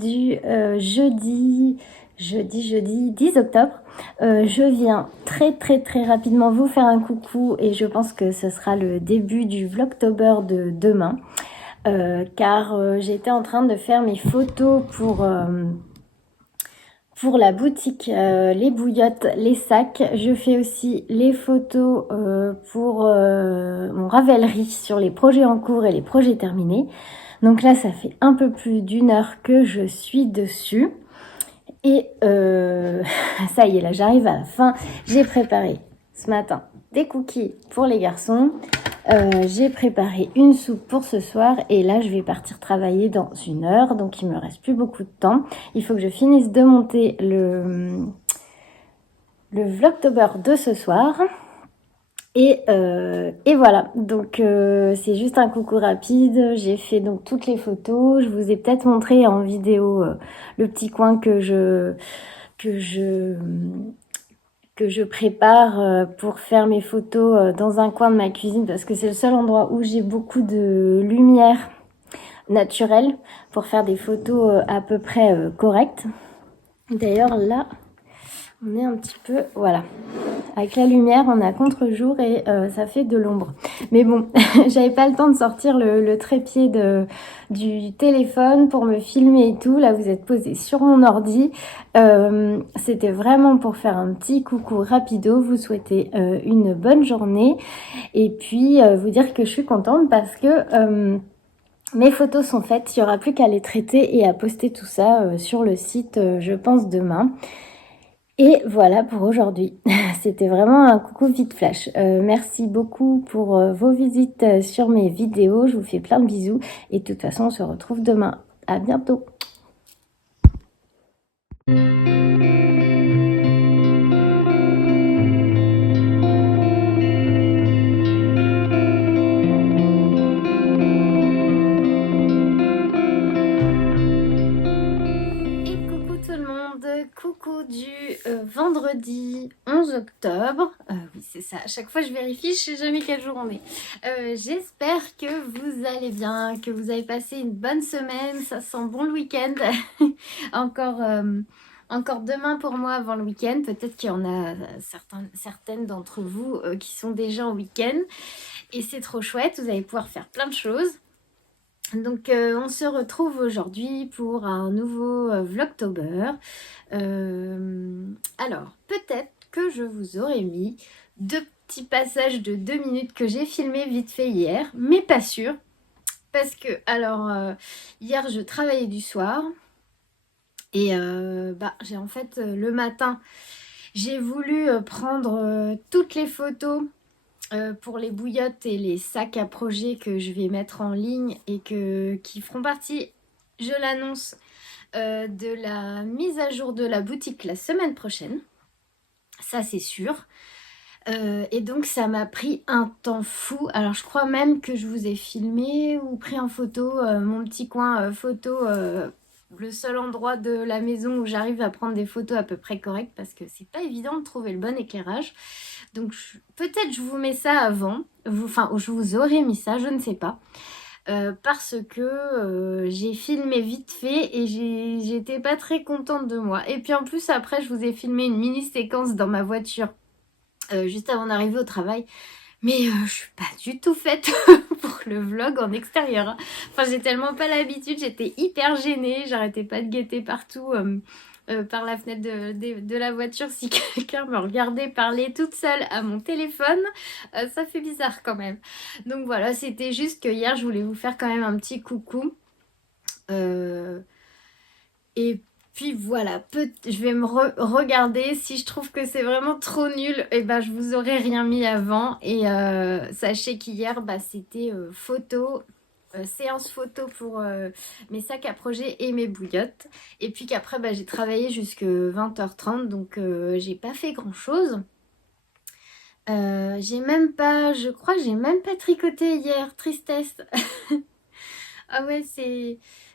du jeudi 10 octobre. Je viens très rapidement vous faire un coucou et je pense que ce sera le début du Vlogtober de demain. Car j'étais en train de faire mes photos pour la boutique, les bouillottes, les sacs. Je fais aussi les photos pour mon Ravelry sur les projets en cours et les projets terminés. Donc là, ça fait un peu plus d'1 heure que je suis dessus. Et ça y est, là, j'arrive à la fin. J'ai préparé ce matin des cookies pour les garçons. J'ai préparé une soupe pour ce soir et là je vais partir travailler dans 1 heure, donc il me reste plus beaucoup de temps. Il faut que je finisse de monter le Vlogtober de ce soir. Et voilà, donc c'est juste un coucou rapide. J'ai fait donc toutes les photos. Je vous ai peut-être montré en vidéo le petit coin que je prépare pour faire mes photos dans un coin de ma cuisine parce que c'est le seul endroit où j'ai beaucoup de lumière naturelle pour faire des photos à peu près correctes. D'ailleurs là, on est un petit peu, voilà, avec la lumière, on est à contre-jour et ça fait de l'ombre. Mais bon, j'avais pas le temps de sortir le trépied du téléphone pour me filmer et tout. Là, vous êtes posé sur mon ordi. C'était vraiment pour faire un petit coucou rapido, vous souhaiter une bonne journée et puis vous dire que je suis contente parce que mes photos sont faites. Il n'y aura plus qu'à les traiter et à poster tout ça sur le site, je pense, demain. Et voilà pour aujourd'hui. C'était vraiment un coucou vite flash. Merci beaucoup pour vos visites sur mes vidéos. Je vous fais plein de bisous. Et de toute façon, on se retrouve demain. À bientôt. Coucou du vendredi 11 octobre. Oui, c'est ça. À chaque fois, je vérifie, je sais jamais quel jour on est. J'espère que vous allez bien, que vous avez passé une bonne semaine. Ça sent bon le week-end. Encore demain pour moi avant le week-end. Peut-être qu'il y en a certaines d'entre vous qui sont déjà en week-end. Et c'est trop chouette. Vous allez pouvoir faire plein de choses. Donc on se retrouve aujourd'hui pour un nouveau Vlogtober. Alors peut-être que je vous aurais mis 2 petits passages de 2 minutes que j'ai filmé vite fait hier, mais pas sûr. Parce que alors hier je travaillais du soir et j'ai en fait le matin j'ai voulu prendre toutes les photos pour les bouillottes et les sacs à projet que je vais mettre en ligne et qui feront partie, je l'annonce, de la mise à jour de la boutique la semaine prochaine. Ça, c'est sûr. Et donc, ça m'a pris un temps fou. Alors, je crois même que je vous ai filmé ou pris en photo mon petit coin photo, le seul endroit de la maison où j'arrive à prendre des photos à peu près correctes parce que c'est pas évident de trouver le bon éclairage. Donc peut-être je vous mets ça avant, je vous aurais mis ça, je ne sais pas. Parce que j'ai filmé vite fait et j'étais pas très contente de moi. Et puis en plus après je vous ai filmé une mini séquence dans ma voiture juste avant d'arriver au travail. Mais je suis pas du tout faite pour le vlog en extérieur. Hein. Enfin j'ai tellement pas l'habitude, j'étais hyper gênée, j'arrêtais pas de guetter partout. Par la fenêtre de la voiture si quelqu'un me regardait parler toute seule à mon téléphone, ça fait bizarre quand même. Donc voilà, c'était juste que hier je voulais vous faire quand même un petit coucou. Et puis voilà, je vais me regarder. Si je trouve que c'est vraiment trop nul, et ben je vous aurais rien mis avant. Et sachez qu'hier c'était photo. Séance photo pour mes sacs à projet et mes bouillottes. Et puis qu'après, j'ai travaillé jusqu'à 20h30, donc j'ai pas fait grand chose. Je crois que j'ai même pas tricoté hier, tristesse. Ah ouais,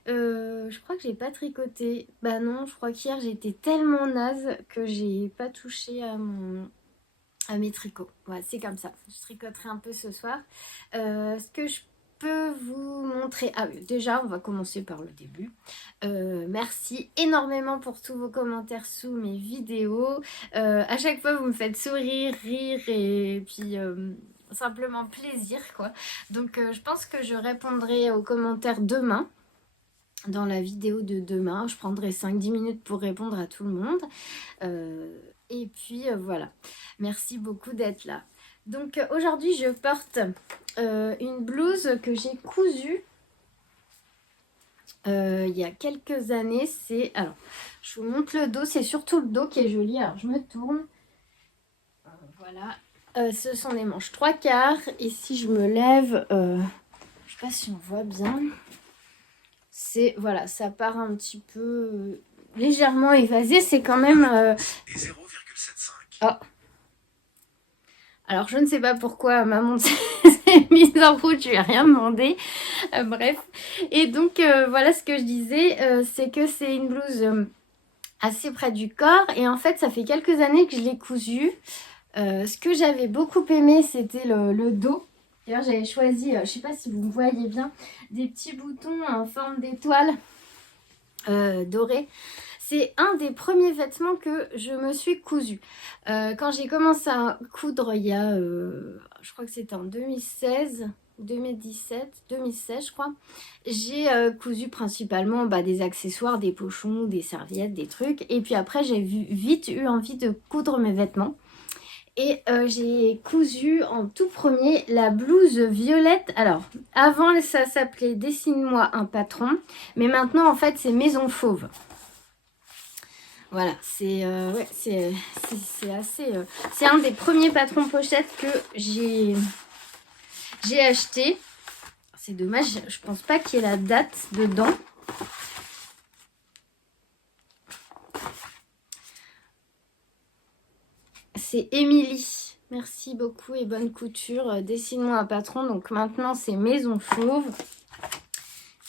je crois que j'ai pas tricoté. Bah non, je crois qu'hier j'étais tellement naze que j'ai pas touché à mes tricots. Ouais, c'est comme ça. Je tricoterai un peu ce soir. Ce que je peux vous montrer... Ah oui, déjà, on va commencer par le début. Merci énormément pour tous vos commentaires sous mes vidéos. À chaque fois, vous me faites sourire, rire et puis simplement plaisir, quoi. Donc, je pense que je répondrai aux commentaires demain. Dans la vidéo de demain, je prendrai 5-10 minutes pour répondre à tout le monde. Et puis, voilà. Merci beaucoup d'être là. Donc, aujourd'hui, je porte une blouse que j'ai cousue il y a quelques années. Alors, je vous montre le dos. C'est surtout le dos qui est joli. Alors, je me tourne. Voilà. Ce sont des manches 3/4. Et si je me lève, je ne sais pas si on voit bien. Voilà, ça part un petit peu légèrement évasé. C'est quand même... 0,75. Oh. Alors, je ne sais pas pourquoi ma montre s'est mise en route, je lui ai rien demandé. Bref. Et donc, voilà ce que je disais, c'est que c'est une blouse assez près du corps. Et en fait, ça fait quelques années que je l'ai cousue. Ce que j'avais beaucoup aimé, c'était le dos. D'ailleurs, j'avais choisi, je ne sais pas si vous me voyez bien, des petits boutons en forme d'étoile dorée. C'est un des premiers vêtements que je me suis cousu. Quand j'ai commencé à coudre il y a, je crois que c'était en 2016, 2017, 2016 je crois, j'ai cousu principalement des accessoires, des pochons, des serviettes, des trucs. Et puis après, j'ai vite eu envie de coudre mes vêtements. Et j'ai cousu en tout premier la blouse violette. Alors, avant ça s'appelait Dessine-moi un patron. Mais maintenant, en fait, c'est Maison Fauve. Voilà, c'est assez... c'est un des premiers patrons pochettes que j'ai acheté. C'est dommage, je pense pas qu'il y ait la date dedans. C'est Émilie. Merci beaucoup et bonne couture. Dessine-moi un patron. Donc maintenant, c'est Maison Fauve.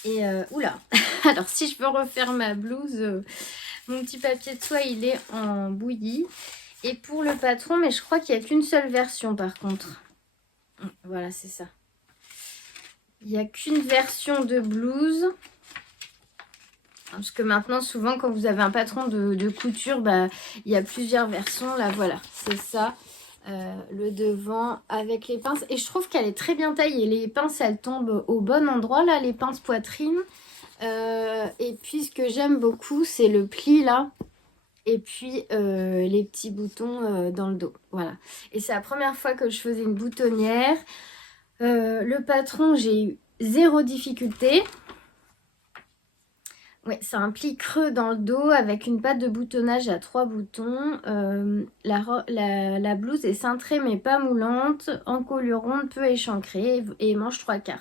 Et oula. Alors, si je peux refaire ma blouse... mon petit papier de soie, il est en bouillie. Et pour le patron, mais je crois qu'il n'y a qu'une seule version par contre. Voilà, c'est ça. Il n'y a qu'une version de blouse. Parce que maintenant, souvent, quand vous avez un patron de couture, il y a plusieurs versions. Là, voilà, c'est ça. Le devant avec les pinces. Et je trouve qu'elle est très bien taillée. Les pinces, elles tombent au bon endroit, là, les pinces poitrine. Et puis, ce que j'aime beaucoup, c'est le pli, là. Et puis, les petits boutons dans le dos. Voilà. Et c'est la première fois que je faisais une boutonnière. Le patron, j'ai eu 0 difficulté. Oui, c'est un pli creux dans le dos avec une patte de boutonnage à 3 boutons. La blouse est cintrée mais pas moulante, encolure ronde, peu échancrée et manche 3/4.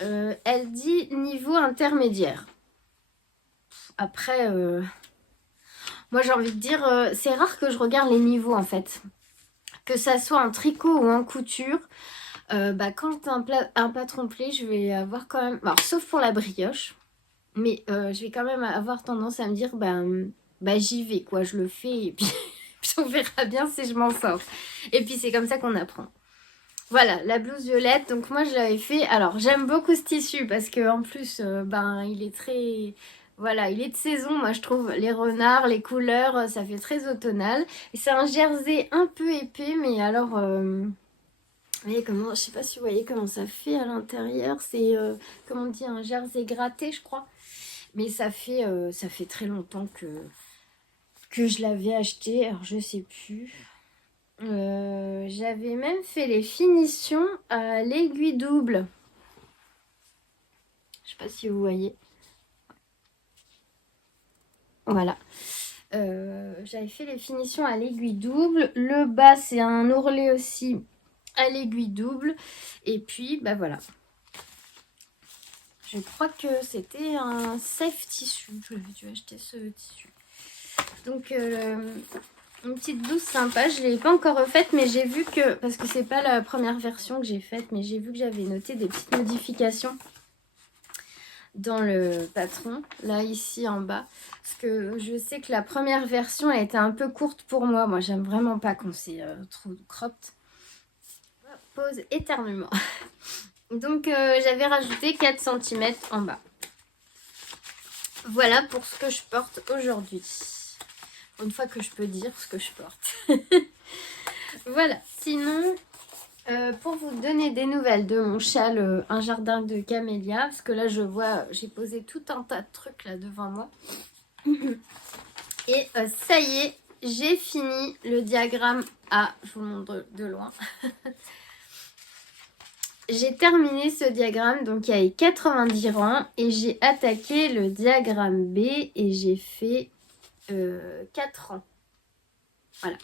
Elle dit niveau intermédiaire. Après, moi j'ai envie de dire, c'est rare que je regarde les niveaux en fait. Que ça soit en tricot ou en couture, quand un patron pli, je vais avoir quand même... Alors, sauf pour la brioche. Mais je vais quand même avoir tendance à me dire, j'y vais, quoi, je le fais, et puis, puis on verra bien si je m'en sors. Et puis c'est comme ça qu'on apprend. Voilà, la blouse violette, donc moi je l'avais fait. Alors j'aime beaucoup ce tissu parce qu'en plus, il est très... Voilà, il est de saison, moi je trouve, les renards, les couleurs, ça fait très automnal. Et c'est un jersey un peu épais, mais alors... vous voyez comment, je sais pas si vous voyez comment ça fait à l'intérieur. C'est, comment on dit, un jersey gratté, je crois. Mais ça fait très longtemps que je l'avais acheté. Alors, je sais plus. J'avais même fait les finitions à l'aiguille double. Je sais pas si vous voyez. Voilà. J'avais fait les finitions à l'aiguille double. Le bas, c'est un ourlet aussi à l'aiguille double. Et puis, voilà. Je crois que c'était un safe tissu. J'avais dû acheter ce tissu. Donc, une petite blouse sympa. Je ne l'ai pas encore refaite, mais j'ai vu que... Parce que c'est pas la première version que j'ai faite, mais j'ai vu que j'avais noté des petites modifications dans le patron. Là, ici, en bas. Parce que je sais que la première version, elle était un peu courte pour moi. Moi, j'aime vraiment pas quand c'est trop cropped. Pause éternuement. Donc j'avais rajouté 4 centimètres en bas. Voilà pour ce que je porte aujourd'hui. Une fois que je peux dire ce que je porte. Voilà, sinon, pour vous donner des nouvelles de mon châle Un jardin de camélia, parce que là je vois, j'ai posé tout un tas de trucs là devant moi. Et ça y est, j'ai fini le diagramme A. Je vous le montre de loin. J'ai terminé ce diagramme, donc il y a 90 rangs, et j'ai attaqué le diagramme B et j'ai fait 4 rangs. Voilà.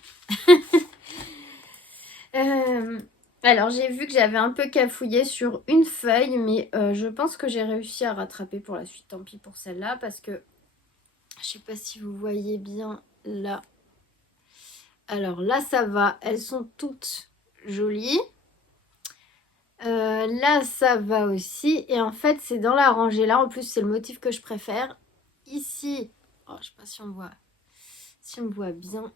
Alors j'ai vu que j'avais un peu cafouillé sur une feuille, mais je pense que j'ai réussi à rattraper pour la suite. Tant pis pour celle-là, parce que je sais pas si vous voyez bien là. Alors là ça va, elles sont toutes jolies. Là ça va aussi, et en fait c'est dans la rangée là, en plus c'est le motif que je préfère. Ici, oh, je sais pas si on voit bien.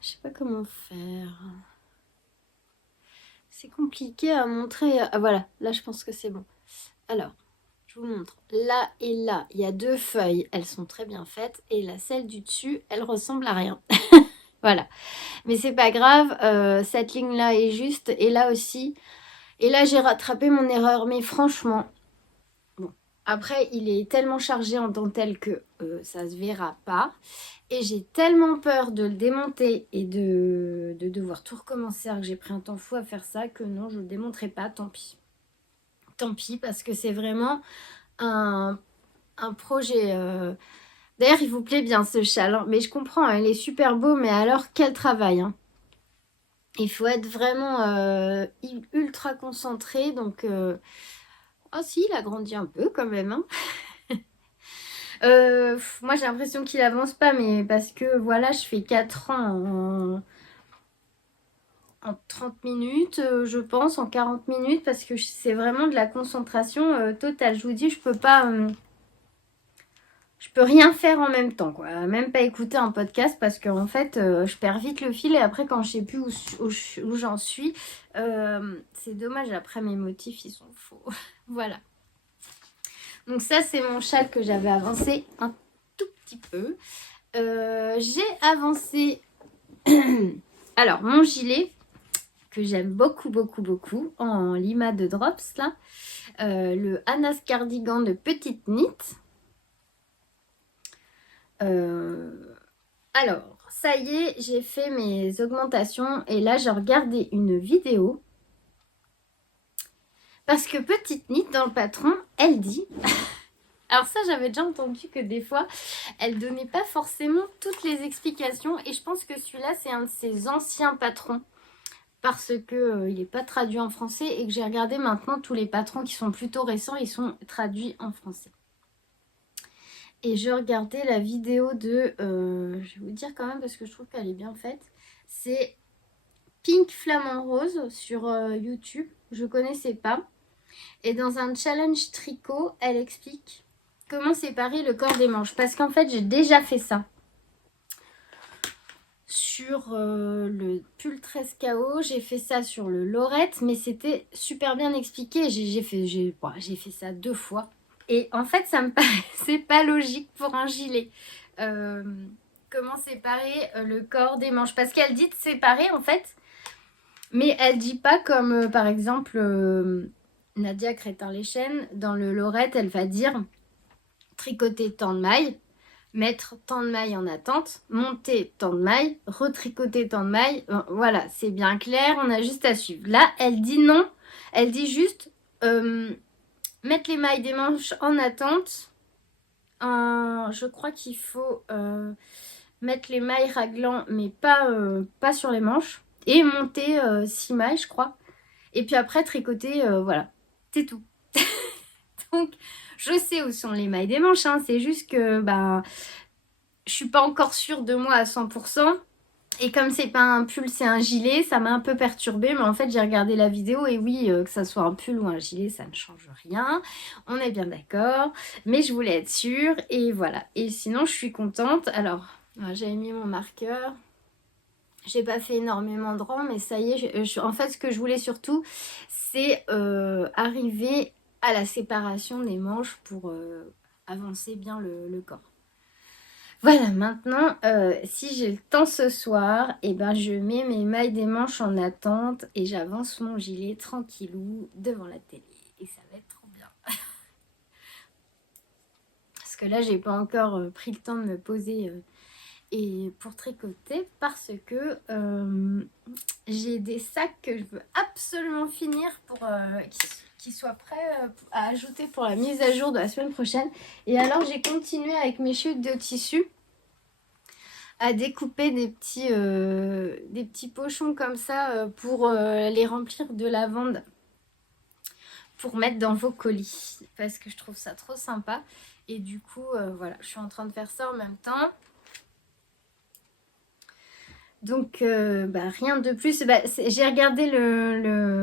Je sais pas comment faire. C'est compliqué à montrer. Ah voilà, là je pense que c'est bon. Alors, je vous montre. Là et là, il y a 2 feuilles. Elles sont très bien faites. Et là, celle du dessus, elle ressemble à rien. Voilà. Mais c'est pas grave. Cette ligne-là est juste. Et là aussi. Et là, j'ai rattrapé mon erreur. Mais franchement, bon. Après, il est tellement chargé en dentelle que ça se verra pas. Et j'ai tellement peur de le démonter et de devoir tout recommencer alors que j'ai pris un temps fou à faire ça que non, je ne le démonterai pas, tant pis. Tant pis, parce que c'est vraiment un projet. D'ailleurs, il vous plaît bien ce châle, hein, mais je comprends, hein, il est super beau, mais alors quel travail, hein. Il faut être vraiment ultra concentré, donc... Oh si, il a grandi un peu quand même, hein. Moi j'ai l'impression qu'il avance pas, mais parce que voilà, je fais 4 ans en 30 minutes, je pense, en 40 minutes, parce que c'est vraiment de la concentration totale. Je vous dis, je peux rien faire en même temps, quoi. Même pas écouter un podcast, parce qu'en fait, je perds vite le fil, et après, quand je sais plus où j'en suis, c'est dommage. Après, mes motifs, ils sont faux. Voilà. Donc ça, c'est mon châle que j'avais avancé un tout petit peu. J'ai avancé... Alors, mon gilet, que j'aime beaucoup, beaucoup, beaucoup, en lima de drops, là. Le Anas Cardigan de Petite Knit. Alors, ça y est, j'ai fait mes augmentations. Et là, j'ai regardé une vidéo. Parce que Petite Knit, dans le patron, elle dit... Alors ça, j'avais déjà entendu que des fois, elle donnait pas forcément toutes les explications. Et je pense que celui-là, c'est un de ses anciens patrons. Parce que il n'est pas traduit en français et que j'ai regardé maintenant tous les patrons qui sont plutôt récents, ils sont traduits en français. Et je regardais la vidéo de... je vais vous dire quand même parce que je trouve qu'elle est bien faite. C'est Pink Flamant Rose sur YouTube. Je ne connaissais pas. Et dans un challenge tricot, elle explique comment séparer le corps des manches. Parce qu'en fait, j'ai déjà fait ça. Sur le pull 13KO, j'ai fait ça sur le Lorette, mais c'était super bien expliqué. J'ai fait ça 2 fois. Et en fait, ça me paraissait pas logique pour un gilet. Comment séparer le corps des manches? Parce qu'elle dit de séparer en fait, mais elle dit pas comme par exemple Nadia Crétin-Léchène, dans le Lorette, elle va dire tricoter tant de mailles, mettre tant de mailles en attente, monter tant de mailles, retricoter tant de mailles. Voilà, c'est bien clair, on a juste à suivre. Là, elle dit non, elle dit juste mettre les mailles des manches en attente. Je crois qu'il faut mettre les mailles raglant, mais pas sur les manches. Et monter 6 mailles, je crois. Et puis après, tricoter, voilà. C'est tout. Donc, je sais où sont les mailles des manches. Hein. C'est juste que je suis pas encore sûre de moi à 100%. Et comme c'est pas un pull, c'est un gilet, ça m'a un peu perturbée. Mais en fait, j'ai regardé la vidéo et oui, que ça soit un pull ou un gilet, ça ne change rien. On est bien d'accord. Mais je voulais être sûre. Et voilà. Et sinon, je suis contente. Alors, j'avais mis mon marqueur. J'ai pas fait énormément de rangs, mais ça y est, en fait, ce que je voulais surtout, c'est arriver à la séparation des manches pour avancer bien le corps. Voilà, maintenant, si j'ai le temps ce soir, et ben, je mets mes mailles des manches en attente et j'avance mon gilet tranquillou devant la télé. Et ça va être trop bien. Parce que là, j'ai pas encore pris le temps de me poser et pour tricoter parce que j'ai des sacs que je veux absolument finir pour qu'ils soient prêts à ajouter pour la mise à jour de la semaine prochaine. Et alors j'ai continué avec mes chutes de tissu à découper des petits pochons comme ça pour les remplir de lavande pour mettre dans vos colis parce que je trouve ça trop sympa. Et du coup voilà, je suis en train de faire ça en même temps. Donc, rien de plus. J'ai regardé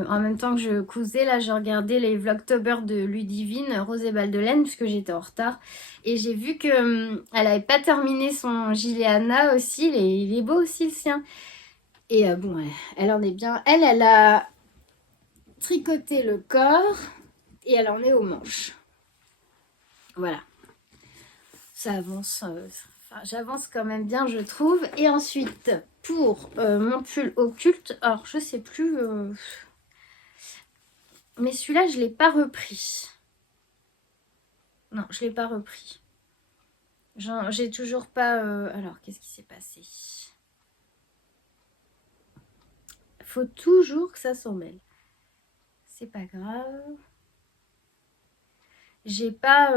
en même temps que je cousais, là, j'ai regardé les Vlogtober de Ludivine, Rose et Baldelaine, puisque j'étais en retard. Et j'ai vu que elle avait pas terminé son gilet Anna aussi. Il est beau aussi, le sien. Et bon, elle en est bien. Elle a tricoté le corps et elle en est aux manches. Voilà. Ça avance. J'avance quand même bien, je trouve. Et ensuite, pour mon pull occulte, alors je sais plus, mais celui-là, je ne l'ai pas repris. Non, je ne l'ai pas repris. J'ai toujours pas... Alors, qu'est-ce qui s'est passé? Faut toujours que ça s'en mêle. C'est pas grave. J'ai pas,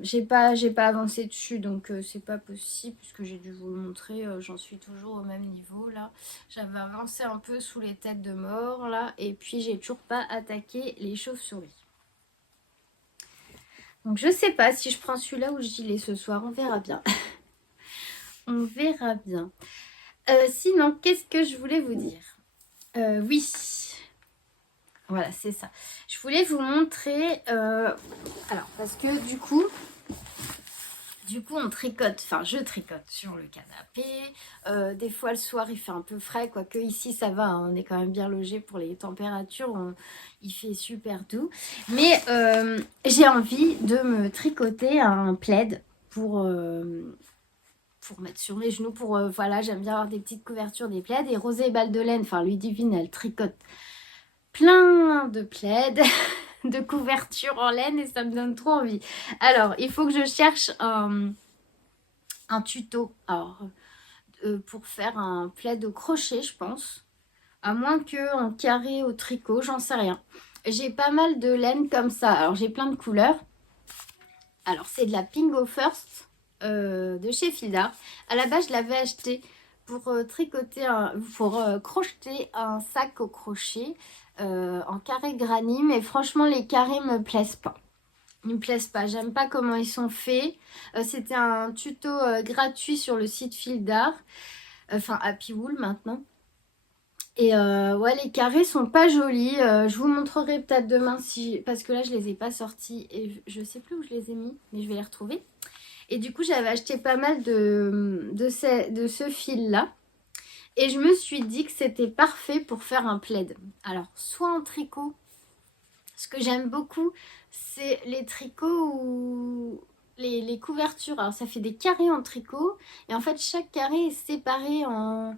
j'ai pas avancé dessus, donc c'est pas possible puisque j'ai dû vous le montrer. J'en suis toujours au même niveau là. J'avais avancé un peu sous les têtes de mort là, et puis j'ai toujours pas attaqué les chauves-souris. Donc je sais pas si je prends celui-là ou le gilet ce soir, on verra bien. On verra bien. Sinon, qu'est-ce que je voulais vous dire? Oui. Voilà, c'est ça. Je voulais vous montrer... alors, parce que du coup, on tricote. Enfin, je tricote sur le canapé. Des fois, le soir, il fait un peu frais. Quoique ici, ça va. Hein, on est quand même bien logé pour les températures. Il fait super doux. Mais j'ai envie de me tricoter un plaid pour mettre sur mes genoux. Voilà, j'aime bien avoir des petites couvertures des plaids. Et Rosée Baldelaine, enfin, Ludivine, elle tricote plein de plaids, de couvertures en laine et ça me donne trop envie. Alors, il faut que je cherche un tuto pour faire un plaid au crochet, je pense. À moins qu'en carré au tricot, j'en sais rien. J'ai pas mal de laine comme ça. Alors, j'ai plein de couleurs. Alors, c'est de la Pingo First de chez Fildar. À la base, je l'avais acheté pour crocheter un sac au crochet en carré granit, mais franchement les carrés me plaisent pas. Ils me plaisent pas, j'aime pas comment ils sont faits. C'était un tuto gratuit sur le site Fildar, enfin Happy Wool maintenant. Et ouais, les carrés sont pas jolis. Je vous montrerai peut-être demain parce que là je les ai pas sortis et je sais plus où je les ai mis, mais je vais les retrouver. Et du coup j'avais acheté pas mal de ce fil là. Et je me suis dit que c'était parfait pour faire un plaid. Alors, soit en tricot. Ce que j'aime beaucoup, c'est les tricots ou les couvertures. Alors, ça fait des carrés en tricot. Et en fait, chaque carré est séparé en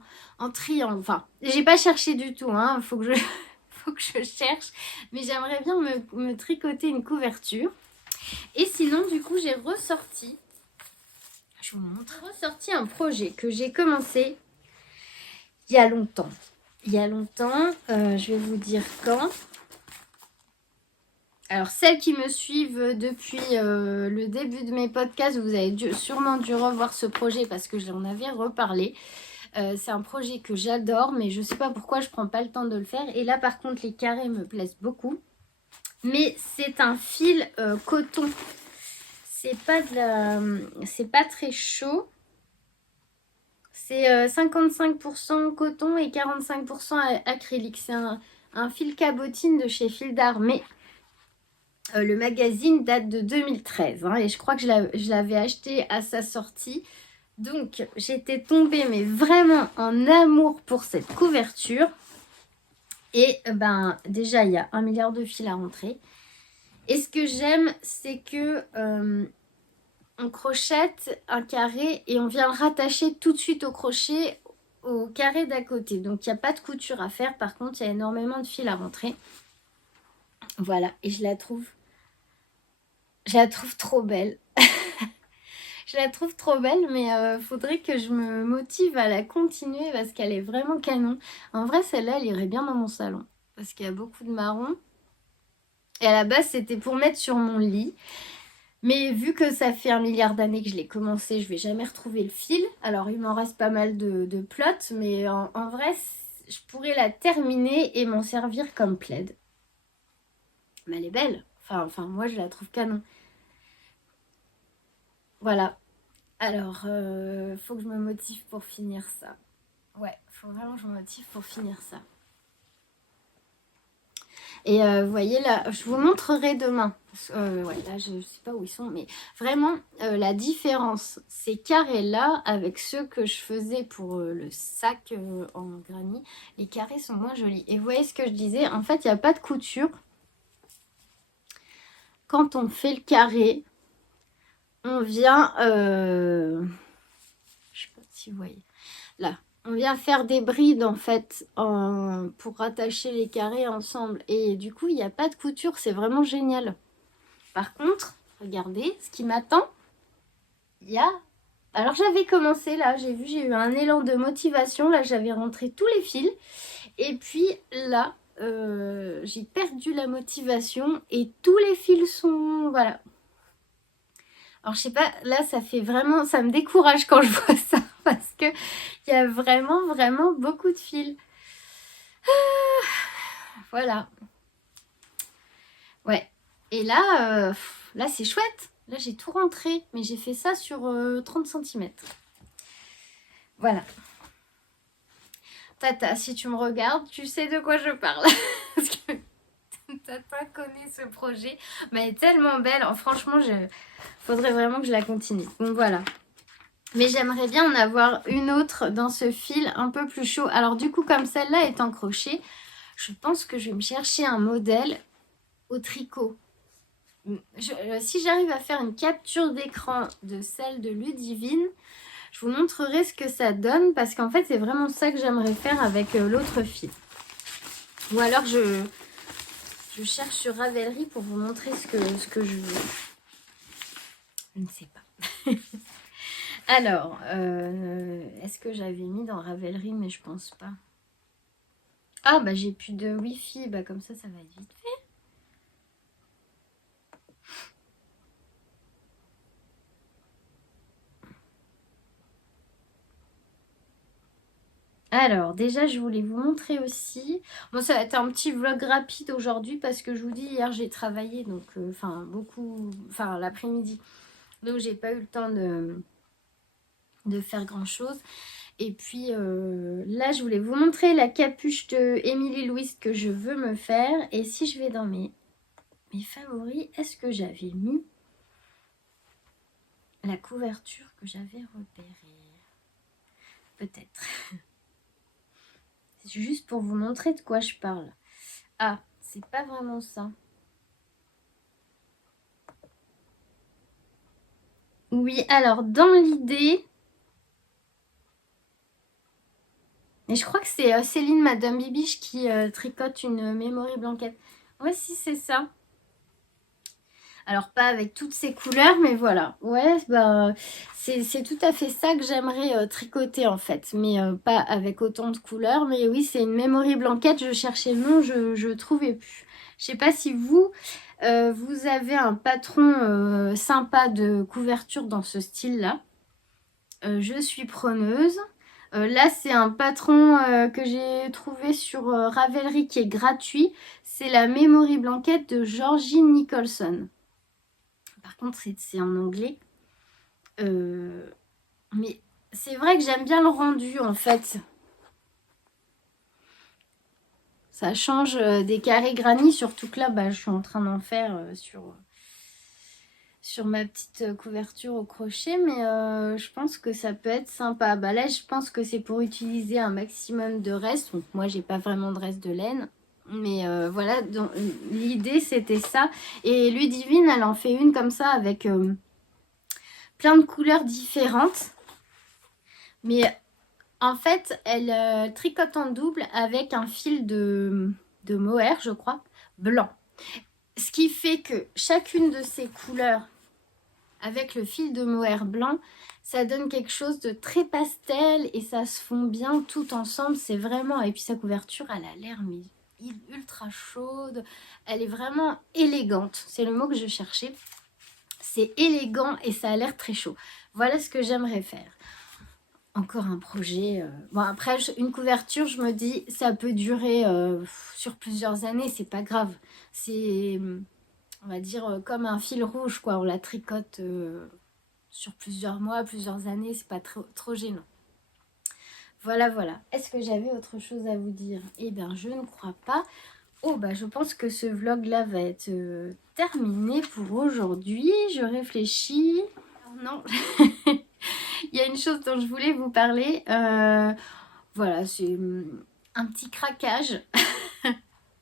triangle. Enfin, j'ai pas cherché du tout. Hein. Faut que je cherche. Mais j'aimerais bien me tricoter une couverture. Et sinon, du coup, j'ai ressorti... Je vous montre. Ressorti un projet que j'ai commencé... Il y a longtemps. Je vais vous dire quand. Alors, celles qui me suivent depuis le début de mes podcasts, vous avez sûrement dû revoir ce projet parce que j'en avais reparlé. C'est un projet que j'adore, mais je ne sais pas pourquoi je ne prends pas le temps de le faire. Et là, par contre, les carrés me plaisent beaucoup. Mais c'est un fil coton. C'est pas très chaud. C'est 55% coton et 45% acrylique. C'est un fil cabotine de chez Fildar, mais le magazine date de 2013. Hein, et je crois que je l'avais acheté à sa sortie. Donc, j'étais tombée, mais vraiment en amour pour cette couverture. Et ben, déjà, il y a 1 milliard de fils à rentrer. Et ce que j'aime, c'est que on crochette un carré et on vient le rattacher tout de suite au crochet au carré d'à côté. Donc, il n'y a pas de couture à faire. Par contre, il y a énormément de fils à rentrer. Voilà, et je la trouve trop belle. Je la trouve trop belle, mais faudrait que je me motive à la continuer parce qu'elle est vraiment canon. En vrai, celle-là, elle irait bien dans mon salon parce qu'il y a beaucoup de marron. Et à la base, c'était pour mettre sur mon lit. Mais vu que ça fait 1 milliard d'années que je l'ai commencé, je vais jamais retrouver le fil. Alors, il m'en reste pas mal de plots, mais en vrai, je pourrais la terminer et m'en servir comme plaid. Mais elle est belle. Enfin, moi, je la trouve canon. Voilà. Alors, faut que je me motive pour finir ça. Ouais, faut vraiment que je me motive pour finir ça. Et vous voyez là, je vous montrerai demain. Ouais, là, je ne sais pas où ils sont, mais vraiment, la différence, ces carrés-là, avec ceux que je faisais pour le sac en granit, les carrés sont moins jolis. Et vous voyez ce que je disais, en fait, il n'y a pas de couture. Quand on fait le carré, on vient... je ne sais pas si vous voyez. Là, on vient faire des brides en fait pour rattacher les carrés ensemble. Et du coup, il n'y a pas de couture, c'est vraiment génial. Par contre, regardez, ce qui m'attend, il y a... Alors j'avais commencé là, j'ai eu un élan de motivation. Là, j'avais rentré tous les fils. Et puis là, j'ai perdu la motivation et tous les fils sont... Voilà. Alors je sais pas, là ça fait vraiment... Ça me décourage quand je vois ça parce que il y a vraiment beaucoup de fils. Voilà. Ouais. Et là, là c'est chouette. Là j'ai tout rentré. Mais j'ai fait ça sur 30 cm. Voilà. Tata, si tu me regardes, tu sais de quoi je parle. Parce que Tata connaît ce projet. Mais elle est tellement belle. Oh, franchement, faudrait vraiment que je la continue. Donc voilà. Mais j'aimerais bien en avoir une autre dans ce fil un peu plus chaud. Alors du coup, comme celle-là est en crochet, je pense que je vais me chercher un modèle au tricot. Si j'arrive à faire une capture d'écran de celle de Ludivine, je vous montrerai ce que ça donne parce qu'en fait, c'est vraiment ça que j'aimerais faire avec l'autre fil. Ou alors, je cherche sur Ravelry pour vous montrer ce que je veux. Je ne sais pas. Alors, est-ce que j'avais mis dans Ravelry, mais je pense pas. Ah, bah j'ai plus de Wi-Fi, bah comme ça va être vite fait. Alors, déjà, je voulais vous montrer aussi. Bon, ça va être un petit vlog rapide aujourd'hui parce que je vous dis, hier, j'ai travaillé, donc, beaucoup, l'après-midi. Donc, j'ai pas eu le temps de faire grand-chose. Et puis, là, je voulais vous montrer la capuche de Emily Louise que je veux me faire. Et si je vais dans mes favoris, est-ce que j'avais mis la couverture que j'avais repérée? Peut-être. C'est juste pour vous montrer de quoi je parle. Ah, c'est pas vraiment ça. Oui, alors dans l'idée... Et je crois que c'est Céline, Madame Bibiche, qui tricote une memory blanquette. Ouais, si, c'est ça. Alors, pas avec toutes ces couleurs, mais voilà. Ouais, bah, c'est tout à fait ça que j'aimerais tricoter, en fait. Mais pas avec autant de couleurs. Mais oui, c'est une memory blanquette. Je cherchais le nom, je trouvais plus. Je sais pas si vous, vous avez un patron sympa de couverture dans ce style-là. Je suis preneuse. Là, c'est un patron que j'ai trouvé sur Ravelry qui est gratuit. C'est la Memory Blanquette de Georgie Nicholson. Par contre, c'est en anglais. Mais c'est vrai que j'aime bien le rendu, en fait. Ça change des carrés granit, surtout que là, bah, je suis en train d'en faire sur ma petite couverture au crochet, mais je pense que ça peut être sympa. Bah là, je pense que c'est pour utiliser un maximum de reste. Donc moi, j'ai pas vraiment de reste de laine. Mais voilà, l'idée c'était ça. Et Ludivine, elle en fait une comme ça avec plein de couleurs différentes. Mais en fait, elle tricote en double avec un fil de mohair, je crois, blanc. Ce qui fait que chacune de ces couleurs, avec le fil de mohair blanc, ça donne quelque chose de très pastel et ça se fond bien tout ensemble. C'est vraiment... Et puis sa couverture, elle a l'air mais ultra chaude. Elle est vraiment élégante. C'est le mot que je cherchais. C'est élégant et ça a l'air très chaud. Voilà ce que j'aimerais faire. Encore un projet. Bon, après, une couverture, je me dis, ça peut durer sur plusieurs années. C'est pas grave. C'est, on va dire, comme un fil rouge, quoi. On la tricote sur plusieurs mois, plusieurs années. C'est pas trop gênant. Voilà, voilà. Est-ce que j'avais autre chose à vous dire? Eh bien, je ne crois pas. Oh, bah, je pense que ce vlog-là va être terminé pour aujourd'hui. Je réfléchis. Non. Il y a une chose dont je voulais vous parler. Voilà, c'est un petit craquage.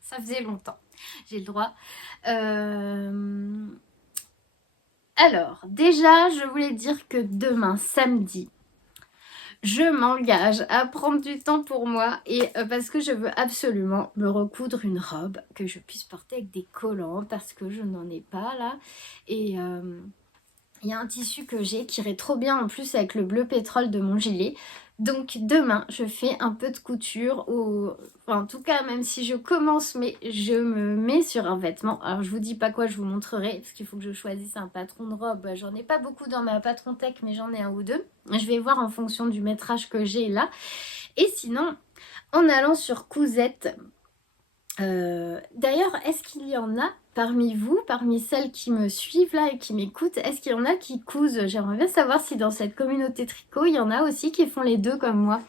Ça faisait longtemps. J'ai le droit. Alors, déjà, je voulais dire que demain, samedi, je m'engage à prendre du temps pour moi et parce que je veux absolument me recoudre une robe que je puisse porter avec des collants parce que je n'en ai pas là. Et il y a un tissu que j'ai qui irait trop bien en plus avec le bleu pétrole de mon gilet. Donc demain, je fais un peu de couture. Enfin, en tout cas, même si je commence, mais je me mets sur un vêtement. Alors, je vous dis pas quoi, je vous montrerai. Parce qu'il faut que je choisisse un patron de robe. J'en ai pas beaucoup dans ma patron tech, mais j'en ai un ou deux. Je vais voir en fonction du métrage que j'ai là. Et sinon, en allant sur Cousette... D'ailleurs, est-ce qu'il y en a parmi vous, parmi celles qui me suivent là et qui m'écoutent, est-ce qu'il y en a qui cousent? J'aimerais bien savoir si dans cette communauté tricot, il y en a aussi qui font les deux comme moi.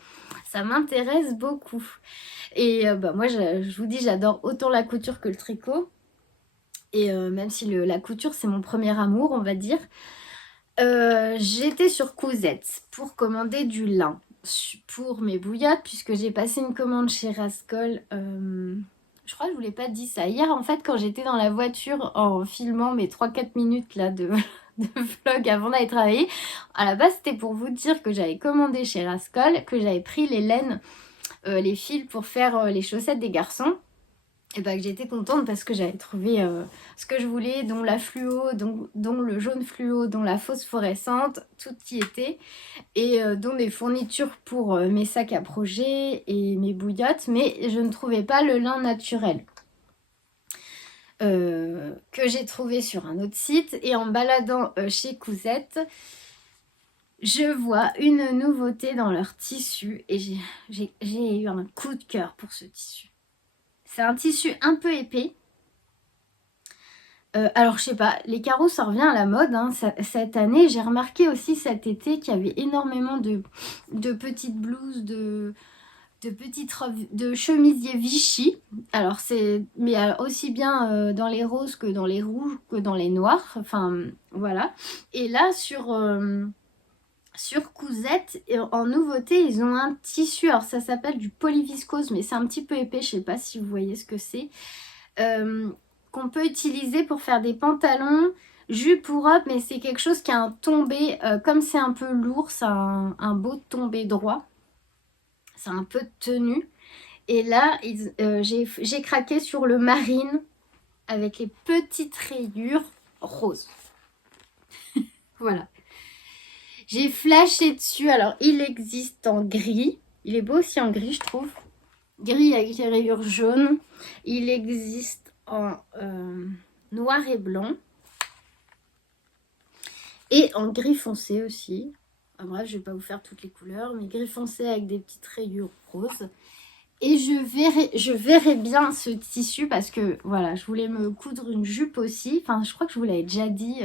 Ça m'intéresse beaucoup. Et bah, moi, je vous dis, j'adore autant la couture que le tricot. Et même si la couture, c'est mon premier amour, on va dire. J'étais sur Cousette pour commander du lin pour mes bouillottes, puisque j'ai passé une commande chez Rascol. Je crois que je vous l'ai pas dit ça. Hier, en fait, quand j'étais dans la voiture en filmant mes 3-4 minutes là de vlog avant d'aller travailler, à la base, c'était pour vous dire que j'avais commandé chez Rascol, que j'avais pris les laines, les fils pour faire les chaussettes des garçons. Et bah, que j'étais contente parce que j'avais trouvé ce que je voulais, dont la fluo, dont le jaune fluo, dont la phosphorescente, tout y était. Et dont des fournitures pour mes sacs à projet et mes bouillottes, mais je ne trouvais pas le lin naturel que j'ai trouvé sur un autre site. Et en baladant chez Cousette, je vois une nouveauté dans leur tissu et j'ai eu un coup de cœur pour ce tissu. C'est un tissu un peu épais. Alors je sais pas, les carreaux ça revient à la mode hein, cette année. J'ai remarqué aussi cet été qu'il y avait énormément de petites blouses, de petites robes, de chemisiers Vichy. Alors mais alors, aussi bien dans les roses que dans les rouges que dans les noirs. Enfin voilà. Et là sur Cousette, en nouveauté, ils ont un tissu. Alors ça s'appelle du polyviscose, mais c'est un petit peu épais. Je sais pas si vous voyez ce que c'est. Qu'on peut utiliser pour faire des pantalons, jupes ou robes, mais c'est quelque chose qui a un tombé, comme c'est un peu lourd, c'est un beau tombé droit. C'est un peu de tenue. Et là, j'ai craqué sur le marine avec les petites rayures roses. Voilà. J'ai flashé dessus. Alors, il existe en gris. Il est beau aussi en gris, je trouve. Gris avec les rayures jaunes. Il existe en noir et blanc. Et en gris foncé aussi. Enfin, bref, je ne vais pas vous faire toutes les couleurs. Mais gris foncé avec des petites rayures roses. Et je verrai bien ce tissu parce que voilà, je voulais me coudre une jupe aussi. Enfin, je crois que je vous l'avais déjà dit.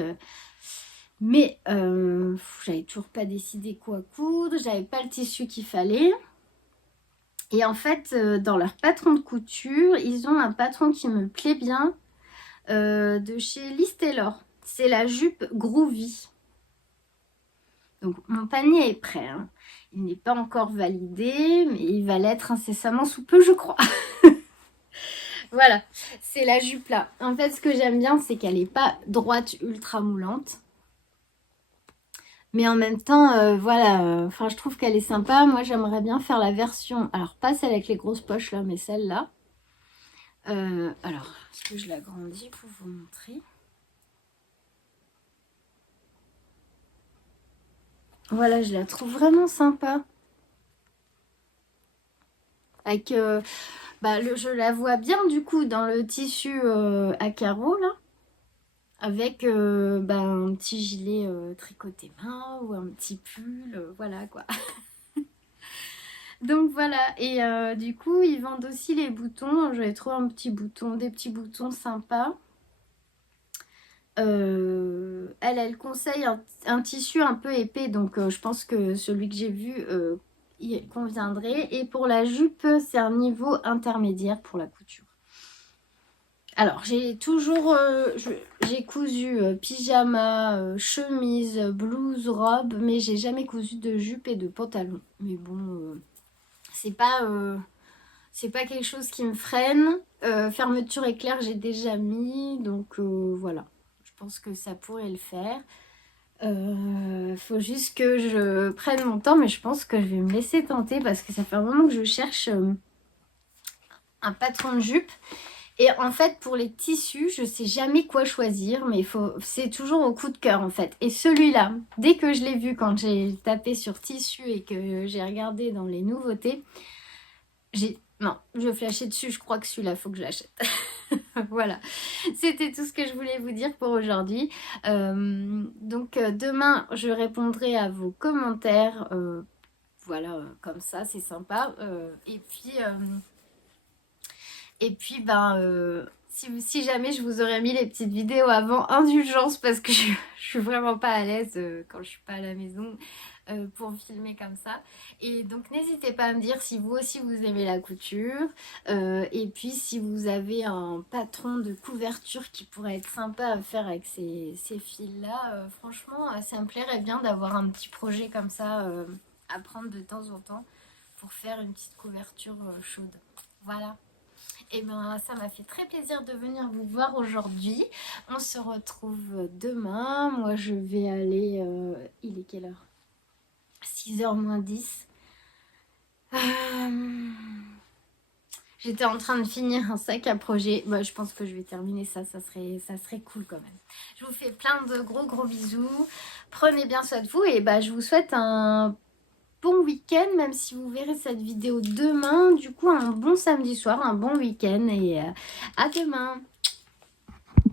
Mais j'avais toujours pas décidé quoi coudre. J'avais pas le tissu qu'il fallait. Et en fait, dans leur patron de couture, ils ont un patron qui me plaît bien de chez Liz Taylor. c'est la jupe Groovy. Donc mon panier est prêt, hein. Il n'est pas encore validé, mais il va l'être incessamment sous peu, je crois. Voilà, c'est la jupe là. En fait, ce que j'aime bien, c'est qu'elle n'est pas droite ultra moulante. Mais en même temps, voilà, enfin, je trouve qu'elle est sympa. Moi, j'aimerais bien faire la version, alors pas celle avec les grosses poches là, mais celle-là. Alors, est-ce que je l'agrandis pour vous montrer? Voilà, je la trouve vraiment sympa. Avec, je la vois bien du coup dans le tissu à carreaux là. Avec un petit gilet tricoté main ou un petit pull, voilà quoi. Donc voilà, et du coup ils vendent aussi les boutons. J'avais trouvé un petit bouton, des petits boutons sympas. Elle conseille un tissu un peu épais, donc je pense que celui que j'ai vu y conviendrait. Et pour la jupe, c'est un niveau intermédiaire pour la couture. Alors, j'ai toujours, j'ai cousu pyjama, chemise, blouse, robe, mais j'ai jamais cousu de jupe et de pantalon. Mais bon, c'est pas quelque chose qui me freine. Fermeture éclair, j'ai déjà mis, donc voilà. Je pense que ça pourrait le faire. Faut juste que je prenne mon temps, mais je pense que je vais me laisser tenter parce que ça fait un moment que je cherche un patron de jupe. Et en fait, pour les tissus, je sais jamais quoi choisir, mais c'est toujours au coup de cœur en fait. Et celui-là, dès que je l'ai vu quand j'ai tapé sur tissu et que j'ai regardé dans les nouveautés, non, je flashais dessus, je crois que celui-là, faut que je l'achète. Voilà, c'était tout ce que je voulais vous dire pour aujourd'hui. Donc demain, je répondrai à vos commentaires. Voilà, comme ça, c'est sympa. Si jamais je vous aurais mis les petites vidéos avant, indulgence parce que je suis vraiment pas à l'aise quand je suis pas à la maison pour filmer comme ça. Et donc n'hésitez pas à me dire si vous aussi vous aimez la couture et puis si vous avez un patron de couverture qui pourrait être sympa à faire avec ces fils-là. Franchement, ça me plairait bien d'avoir un petit projet comme ça à prendre de temps en temps pour faire une petite couverture chaude. Voilà. Et ben ça m'a fait très plaisir de venir vous voir aujourd'hui. On se retrouve demain. Moi je vais aller... il est quelle heure? 6h moins 10. J'étais en train de finir un sac à projet. Je pense que je vais terminer ça. Ça serait cool quand même. Je vous fais plein de gros bisous. Prenez bien soin de vous. Et je vous souhaite un bon week-end, même si vous verrez cette vidéo demain. Du coup, un bon samedi soir, un bon week-end et à demain.